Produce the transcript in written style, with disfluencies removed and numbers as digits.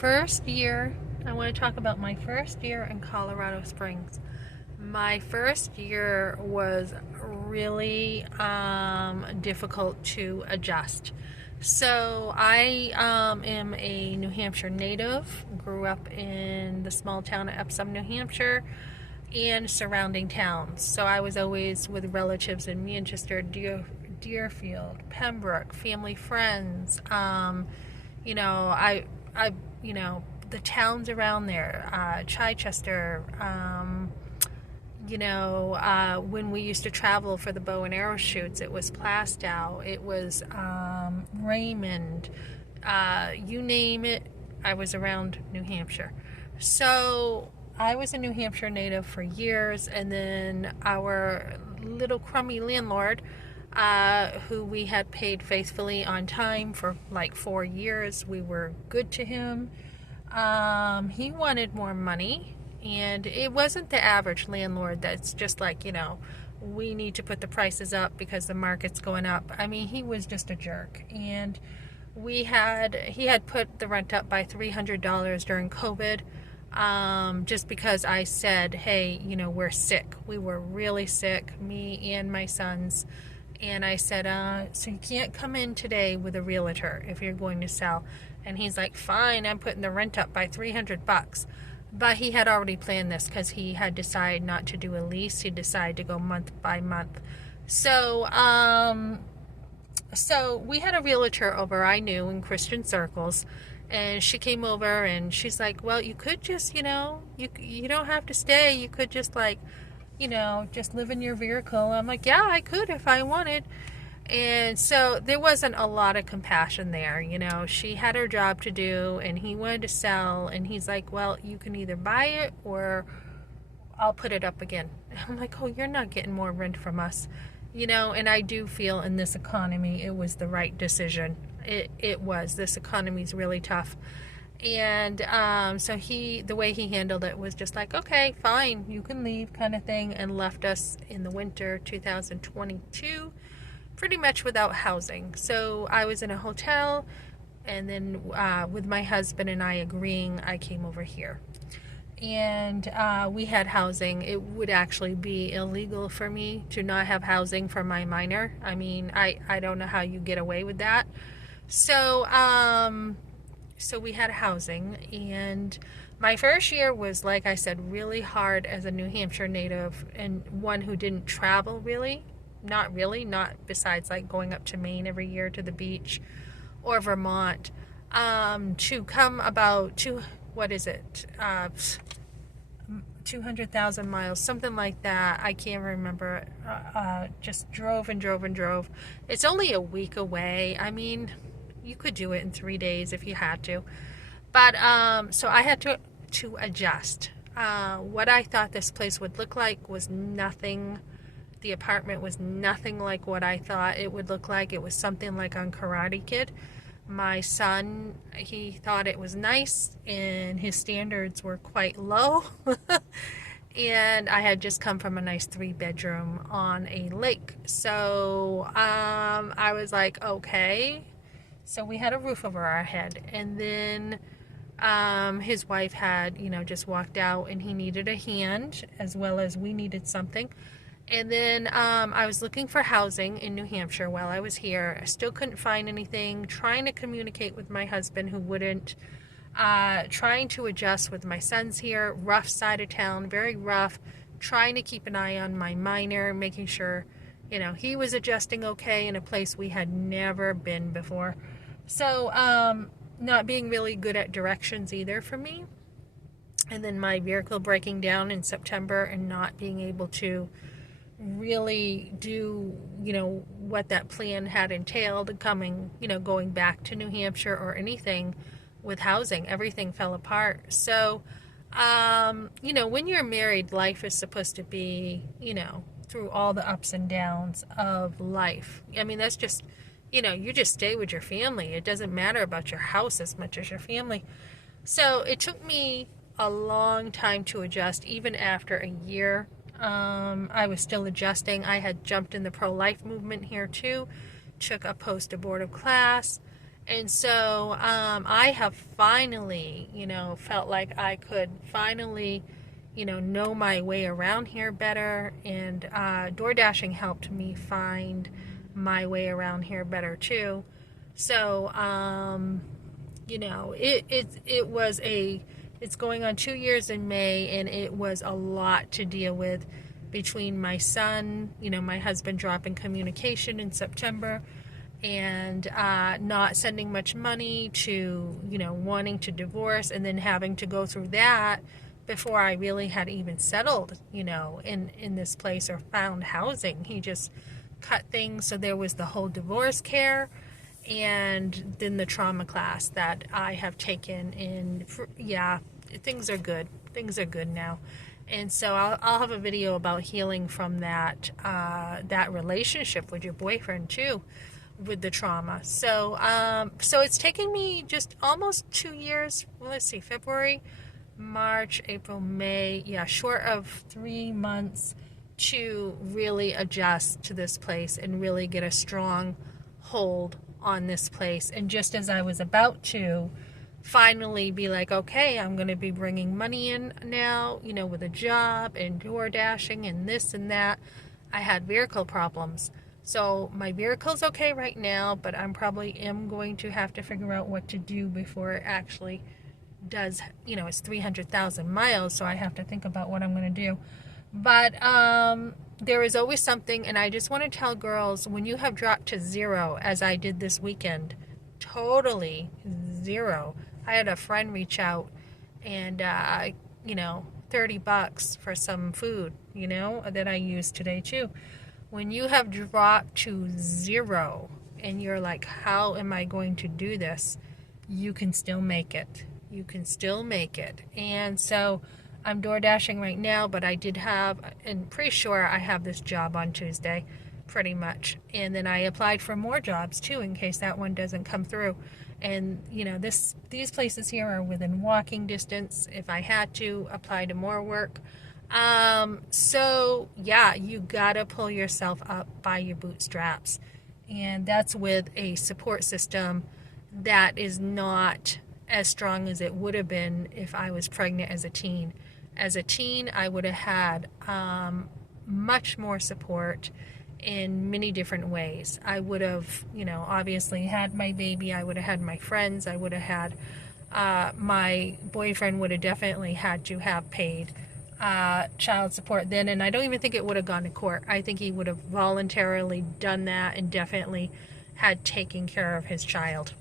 first year, I want to talk about my first year in Colorado Springs. My first year was really difficult to adjust. So I am a New Hampshire native, grew up in the small town of Epsom, New Hampshire, and surrounding towns. So I was always with relatives in Manchester, Deerfield, Pembroke, family, friends. I, the towns around there, Chichester, when we used to travel for the bow and arrow shoots, it was Plastow, it was Raymond, you name it, I was around New Hampshire. So I was a New Hampshire native for years, and then our little crummy landlord, who we had paid faithfully on time for like 4 years, we were good to him. He wanted more money, and it wasn't the average landlord that's just like, we need to put the prices up because the market's going up. I mean, he was just a jerk. And he had put the rent up by $300 during COVID, just because I said, hey, we're sick. We were really sick, me and my sons. And I said, so you can't come in today with a realtor if you're going to sell. And he's like, fine, I'm putting the rent up by $300. But he had already planned this because he had decided not to do a lease. He decided to go month by month. So we had a realtor over I knew in Christian circles. And she came over and she's like, well, you could just, you don't have to stay. You could just just live in your vehicle. I'm like, yeah, I could if I wanted. And so there wasn't a lot of compassion there. She had her job to do and he wanted to sell, and he's like, well, you can either buy it or I'll put it up again. I'm like, oh, you're not getting more rent from us. And I do feel in this economy it was the right decision. It was. This economy's really tough. And so the way he handled it was just like, okay, fine, you can leave kind of thing, and left us in the winter 2022 pretty much without housing. So I was in a hotel, and then with my husband and I agreeing, I came over here. And we had housing. It would actually be illegal for me to not have housing for my minor. I mean, I don't know how you get away with that. So we had housing, and my first year was, like I said, really hard as a New Hampshire native and one who didn't travel not besides like going up to Maine every year to the beach or Vermont, to come about 200,000 miles, something like that. I can't remember. Just drove and drove and drove. It's only a week away. I mean, you could do it in 3 days if you had to. But so I had to adjust. What I thought this place would look like was nothing. The apartment was nothing like what I thought it would look like. It was something like on Karate Kid. My son, he thought it was nice, and his standards were quite low. And I had just come from a nice 3-bedroom on a lake. So I was like, okay. So we had a roof over our head. And then his wife had, just walked out, and he needed a hand as well as we needed something. And then I was looking for housing in New Hampshire while I was here. I still couldn't find anything. Trying to communicate with my husband who wouldn't. Trying to adjust with my sons here. Rough side of town, very rough. Trying to keep an eye on my minor, making sure, he was adjusting okay in a place we had never been before. So not being really good at directions either for me. And then my vehicle breaking down in September and not being able to really do, what that plan had entailed, going back to New Hampshire or anything with housing. Everything fell apart. So, when you're married, life is supposed to be, through all the ups and downs of life. I mean, that's just, you just stay with your family. It doesn't matter about your house as much as your family. So it took me a long time to adjust, even after a year. I was still adjusting. I had jumped in the pro-life movement here too, took a post-abortive class, And so I have finally, felt like I could finally, know my way around here better. And door dashing helped me find my way around here better too. So, it was it's going on 2 years in May, and it was a lot to deal with between my son, my husband dropping communication in September, and not sending much money, to wanting to divorce, and then having to go through that before I really had even settled in this place or found housing. He just cut things, so there was the whole divorce care, and then the trauma class that I have taken. And yeah, things are good now. And so I'll have a video about healing from that relationship with your boyfriend too, with the trauma. So it's taken me just almost 2 years. Well, let's see, February, March, April, May. Yeah, short of 3 months to really adjust to this place and really get a strong hold on this place. And just as I was about to finally be like, okay, I'm going to be bringing money in now, with a job and door dashing and this and that, I had vehicle problems. So my vehicle's okay right now, but I'm probably am going to have to figure out what to do before it actually does, it's 300,000 miles, so I have to think about what I'm going to do. But there is always something, and I just want to tell girls, when you have dropped to zero, as I did this weekend, totally zero. I had a friend reach out and, $30 for some food, that I used today too. When you have dropped to zero and you're like, how am I going to do this? You can still make it. You can still make it. And so I'm door dashing right now, but I did have, and pretty sure I have this job on Tuesday, pretty much. And then I applied for more jobs too, in case that one doesn't come through. And these places here are within walking distance. If I had to apply to more work. So yeah, you gotta pull yourself up by your bootstraps. And that's with a support system that is not as strong as it would have been if I was pregnant as a teen. As a teen, I would have had much more support in many different ways. I would have, obviously had my baby. I would have had my friends. I would have had my boyfriend would have definitely had to have paid child support then, and I don't even think it would have gone to court. I think he would have voluntarily done that and definitely had taken care of his child.